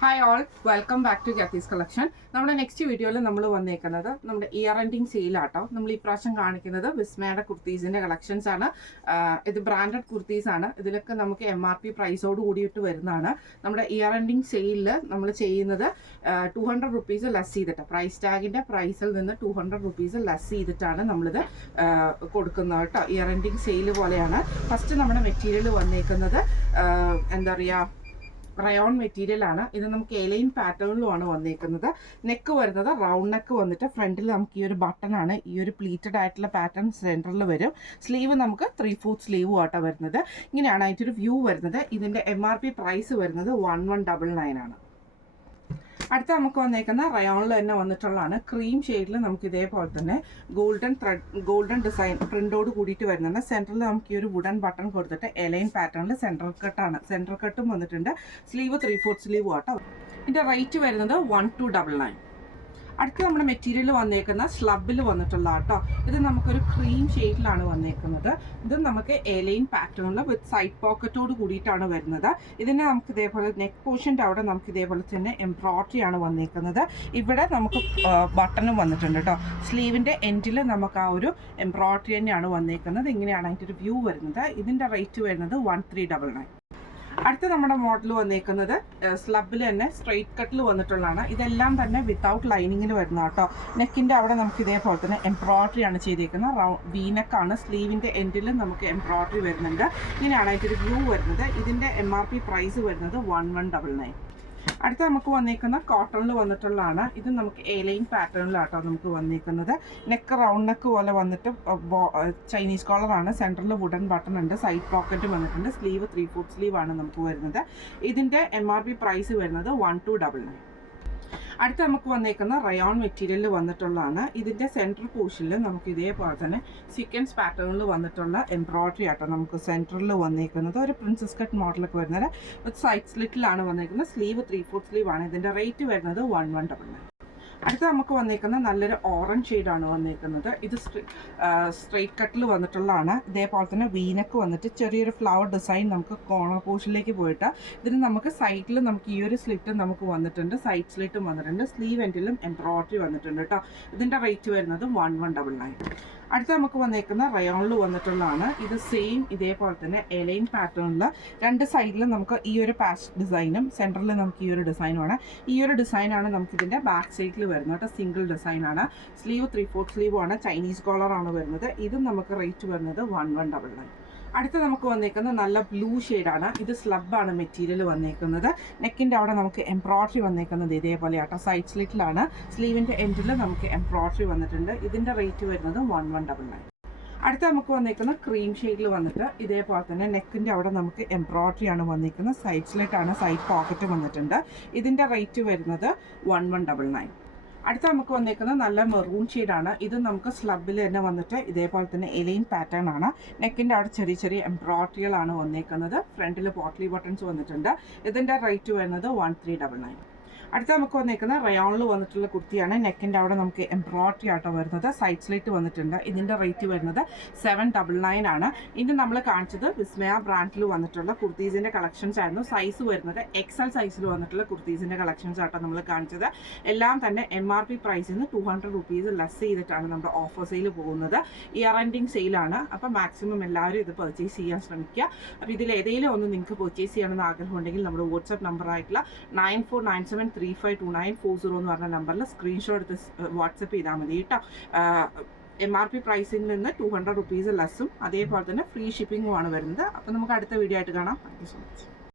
Hi all, welcome back to Jathis collection. നമ്മുടെ next വീഡിയോയിൽ നമ്മൾ വന്നേക്കുന്നത് നമ്മുടെ ഇയർ എൻഡിങ് സെയിലാട്ടോ. നമ്മൾ ഈ പ്രാവശ്യം കാണിക്കുന്നത് വിസ്മയുടെ കുർത്തീസിൻ്റെ കളക്ഷൻസ് ആണ്. ഇത് ബ്രാൻഡഡ് കുർത്തീസ് ആണ്. ഇതിലൊക്കെ നമുക്ക് MRP പ്രൈസോട് കൂടിയിട്ട് വരുന്നതാണ്. നമ്മുടെ ഇയർ എൻഡിങ് സെയിലിൽ നമ്മൾ ചെയ്യുന്നത് 200 റുപ്പീസ് ലെസ് ചെയ്തിട്ട്, പ്രൈസ് ടാഗിൻ്റെ പ്രൈസിൽ നിന്ന് 200 റുപ്പീസ് ലെസ് ചെയ്തിട്ടാണ് നമ്മളിത് കൊടുക്കുന്നത് കേട്ടോ. ഇയർ എൻഡിങ് സെയിൽ പോലെയാണ്. ഫസ്റ്റ് നമ്മുടെ മെറ്റീരിയൽ വന്നേക്കുന്നത് എന്താ പറയുക, റയോൺ മെറ്റീരിയൽ ആണ്. ഇത് നമുക്ക് എലൈൻ പാറ്റേണിലുമാണ് വന്നേക്കുന്നത്. നെക്ക് വരുന്നത് റൗണ്ട് നെക്ക് വന്നിട്ട് ഫ്രണ്ടിൽ നമുക്ക് ഈ ഒരു ബട്ടൺ ആണ്, ഈ ഒരു പ്ലീറ്റഡ് ആയിട്ടുള്ള പാറ്റേൺ സെൻറ്ററിൽ വരും. സ്ലീവ് നമുക്ക് 3/4 സ്ലീവും ആട്ടോ വരുന്നത്. ഇങ്ങനെയാണ് അതിൻ്റെ ഒരു വ്യൂ വരുന്നത്. ഇതിൻ്റെ MRP പ്രൈസ് വരുന്നത് 1199 ആണ്. അടുത്ത നമുക്ക് വന്നേക്കുന്ന റയോണിൽ തന്നെ വന്നിട്ടുള്ളതാണ്. ക്രീം ഷെയ്ഡിൽ നമുക്ക് ഇതേപോലെ തന്നെ ഗോൾഡൻ ഡിസൈൻ പ്രിന്റോട് കൂടിയിട്ട് വരുന്നുണ്ട്. സെൻറ്ററിൽ നമുക്ക് ഈ ഒരു വുഡൻ ബട്ടൺ കൊടുത്തിട്ട് എലൈൻ പാറ്റേണിൽ സെൻട്രൽ കട്ടും വന്നിട്ടുണ്ട്. സ്ലീവ് 3/4 സ്ലീവ് ആട്ടോ. ഇതിൻ്റെ റേറ്റ് വരുന്നത് 1299. അടുത്ത നമ്മുടെ മെറ്റീരിയൽ വന്നേക്കുന്ന സ്ലബിൽ വന്നിട്ടുള്ള കേട്ടോ. ഇത് നമുക്കൊരു ക്രീം ഷെയ്ഡിലാണ് വന്നേക്കുന്നത്. ഇത് നമുക്ക് എലൈൻ പാറ്റേണിൽ വിത്ത് സൈഡ് പോക്കറ്റോട് കൂടിയിട്ടാണ് വരുന്നത്. ഇതിനെ നമുക്ക് ഇതേപോലെ നെക്ക് പോർഷൻ്റെ അവിടെ നമുക്ക് ഇതേപോലെ തന്നെ എംബ്രോയിഡറി ആണ് വന്നേക്കുന്നത്. ഇവിടെ നമുക്ക് ബട്ടണും വന്നിട്ടുണ്ട് കേട്ടോ. സ്ലീവിൻ്റെ എൻഡിൽ നമുക്ക് ആ ഒരു എംബ്രോയിഡറി തന്നെയാണ് വന്നേക്കുന്നത്. ഇങ്ങനെയാണ് അതിൻ്റെ ഒരു വ്യൂ വരുന്നത്. ഇതിൻ്റെ റേറ്റ് വരുന്നത് 1399. അടുത്ത നമ്മുടെ മോഡൽ വന്നേക്കുന്നത് സ്ലബിൽ തന്നെ സ്ട്രെയിറ്റ് കട്ടിൽ വന്നിട്ടുള്ളതാണ്. ഇതെല്ലാം തന്നെ വിത്തൗട്ട് ലൈനിങ്ങിൽ വരുന്ന കേട്ടോ. നെക്കിൻ്റെ അവിടെ നമുക്ക് ഇതേപോലെ തന്നെ എംബ്രോയിഡറി ആണ് ചെയ്തേക്കുന്നത്. വീനെക്കാണ്. സ്ലീവിൻ്റെ എൻഡിൽ നമുക്ക് എംബ്രോയിഡറി വരുന്നുണ്ട്. ഇങ്ങനെയാണ് അതിൻ്റെ ഒരു വ്യൂ വരുന്നത്. ഇതിൻ്റെ MRP പ്രൈസ് വരുന്നത് 1199. അടുത്ത നമുക്ക് വന്നേക്കുന്ന കോട്ടണിൽ വന്നിട്ടുള്ളതാണ്. ഇത് നമുക്ക് എലൈൻ പാറ്റേണിലാട്ടോ നമുക്ക് വന്നേക്കുന്നത്. നെക്ക് റൗണ്ട് നെക്ക് പോലെ വന്നിട്ട് ചൈനീസ് കോളറാണ്. സെൻറ്ററിൽ വുഡൻ ബട്ടൺ ഉണ്ട്. സൈഡ് പോക്കറ്റും വന്നിട്ടുണ്ട്. സ്ലീവ് 3/4 സ്ലീവ് ആണ് നമുക്ക് വരുന്നത്. ഇതിൻ്റെ MRP പ്രൈസ് വരുന്നത് 1299. അടുത്ത് നമുക്ക് വന്നേക്കുന്ന റയോൺ മെറ്റീരിയലിൽ വന്നിട്ടുള്ളതാണ്. ഇതിൻ്റെ സെൻട്രൽ പോർഷനിൽ നമുക്ക് ഇതേപോലെ തന്നെ സീക്വൻസ് പാറ്റേണിൽ വന്നിട്ടുള്ള എംബ്രോയിഡറി ആട്ടോ നമുക്ക് സെൻറ്ററിൽ വന്നേക്കുന്നത്. ഒരു പ്രിൻസസ് കട്ട് മോഡലൊക്കെ വരുന്നത് വിത്ത് സൈഡ് സ്ലിറ്റിലാണ് വന്നേക്കുന്നത്. സ്ലീവ് 3/4 സ്ലീവ് ആണ്. ഇതിൻ്റെ റേറ്റ് വരുന്നത് 1199. അടുത്ത നമുക്ക് വന്നേക്കുന്നത് നല്ലൊരു ഓറഞ്ച് ഷെയ്ഡാണ് വന്നേക്കുന്നത്. ഇത് സ്ട്രെയിറ്റ് കട്ടിൽ വന്നിട്ടുള്ളതാണ്. ഇതേപോലെ തന്നെ വീനക്ക് വന്നിട്ട് ചെറിയൊരു ഫ്ലവർ ഡിസൈൻ നമുക്ക് കോർണർ പോർഷനിലേക്ക് പോയിട്ട് ഇതിന് നമുക്ക് സൈഡിൽ നമുക്ക് ഈ ഒരു സ്ലിറ്റ് നമുക്ക് വന്നിട്ടുണ്ട്. സൈഡ് സ്ലിറ്റും വന്നിട്ടുണ്ട്. സ്ലീവ് എൻഡിലും എംബ്രോയിഡറി വന്നിട്ടുണ്ട് കേട്ടോ. ഇതിൻ്റെ റേറ്റ് വരുന്നത് 1199. അടുത്ത നമുക്ക് വന്നേക്കുന്ന റയോണിൽ വന്നിട്ടുള്ളതാണ്. ഇത് സെയിം ഇതേപോലെ തന്നെ എലൈൻ പാറ്റേണിൽ രണ്ട് സൈഡിലും നമുക്ക് ഈ ഒരു പാച്ച് ഡിസൈനും സെൻറ്ററിൽ നമുക്ക് ഈ ഒരു ഡിസൈനുമാണ്. ഈ ഒരു ഡിസൈനാണ് നമുക്കിതിൻ്റെ ബാക്ക് സൈഡിൽ വരുന്നത് കേട്ടോ. സിംഗിൾ ഡിസൈനാണ്. സ്ലീവ് 3/4 സ്ലീവാണ്. ചൈനീസ് കോളറാണ് വരുന്നത്. ഇതും നമുക്ക് റേറ്റ് വരുന്നത് 1199. അടുത്ത നമുക്ക് വന്നേക്കുന്നത് നല്ല ബ്ലൂ ഷെയ്ഡാണ്. ഇത് സ്ലബാണ് മെറ്റീരിയൽ വന്നേക്കുന്നത്. നെക്കിൻ്റെ അവിടെ നമുക്ക് എംബ്രോയിഡറി വന്നേക്കുന്നത് ഇതേപോലെ ആട്ടോ. സൈഡ് സ്ലിറ്റിലാണ്. സ്ലീവിൻ്റെ എൻഡിൽ നമുക്ക് എംബ്രോയിഡറി വന്നിട്ടുണ്ട്. ഇതിൻ്റെ റേറ്റ് വരുന്നത് 1199. അടുത്ത നമുക്ക് വന്നേക്കുന്ന ക്രീം ഷെയ്ഡിൽ വന്നിട്ട് ഇതേപോലെ തന്നെ നെക്കിൻ്റെ അവിടെ നമുക്ക് എംബ്രോയിഡറി ആണ് വന്നേക്കുന്നത്. സൈഡ് സ്ലിറ്റാണ്. സൈഡ് പോക്കറ്റ് വന്നിട്ടുണ്ട്. ഇതിൻ്റെ റേറ്റ് വരുന്നത് 1199. അടുത്ത നമുക്ക് വന്നേക്കുന്നത് നല്ല മെറൂൺ ഷെയ്ഡാണ്. ഇത് നമുക്ക് സ്ലബിൽ തന്നെ വന്നിട്ട് ഇതേപോലെ തന്നെ എലൈൻ പാറ്റേൺ ആണ്. നെക്കിൻ്റെ അവിടെ ചെറിയ ചെറിയ എംബ്രോയിഡറികളാണ് വന്നേക്കുന്നത്. ഫ്രണ്ടിൽ പോട്ട്ലി ബട്ടൺസ് വന്നിട്ടുണ്ട്. ഇതിൻ്റെ റേറ്റ് വരുന്നത് 1399. അടുത്ത നമുക്ക് വന്നേക്കുന്നത് റയോണിൽ വന്നിട്ടുള്ള കുർത്തിയാണ്. നെക്കിൻ്റെ അവിടെ നമുക്ക് എംബ്രോയിഡറി ആട്ടോ വരുന്നത്. സൈഡ് സ്ലിറ്റ് വന്നിട്ടുണ്ട്. ഇതിൻ്റെ റേറ്റ് വരുന്നത് 799 ആണ്. ഇനി നമ്മൾ കാണിച്ചത് വിസ്മയ ബ്രാൻഡിൽ വന്നിട്ടുള്ള കുർത്തീസിൻ്റെ കളക്ഷൻസ് ആയിരുന്നു. സൈസ് വരുന്നത് XL സൈസിൽ വന്നിട്ടുള്ള കുർത്തീസിൻ്റെ കളക്ഷൻസ് ആട്ടോ നമ്മൾ കാണിച്ചത്. എല്ലാം തന്നെ MRP പ്രൈസിൽ നിന്ന് 200 റുപ്പീസ് ലെസ് ചെയ്തിട്ടാണ് നമ്മുടെ ഓഫർ സെയിൽ പോകുന്നത്. ഇയർ എൻഡിങ് സെയിലാണ്. അപ്പോൾ മാക്സിമം എല്ലാവരും ഇത് പർച്ചേസ് ചെയ്യാൻ ശ്രമിക്കുക. അപ്പോൾ ഇതിൽ ഏതെങ്കിലും ഒന്ന് നിങ്ങൾക്ക് പർച്ചേസ് ചെയ്യണമെന്ന് ആഗ്രഹമുണ്ടെങ്കിൽ നമ്മുടെ വാട്സ്ആപ്പ് നമ്പർ ആയിട്ടുള്ള 9497352940 എന്ന് പറഞ്ഞ നമ്പറിൽ സ്ക്രീൻഷോട്ട് എടുത്ത് വാട്സപ്പ് ചെയ്താൽ മതി കേട്ടോ. MRP പ്രൈസിൽ നിന്ന് 200 റുപ്പീസ് ലെസ്സും അതേപോലെ തന്നെ ഫ്രീ ഷിപ്പിങ്ങുമാണ് വരുന്നത്. അപ്പോൾ നമുക്ക് അടുത്ത വീഡിയോ ആയിട്ട് കാണാം. Thank you so much.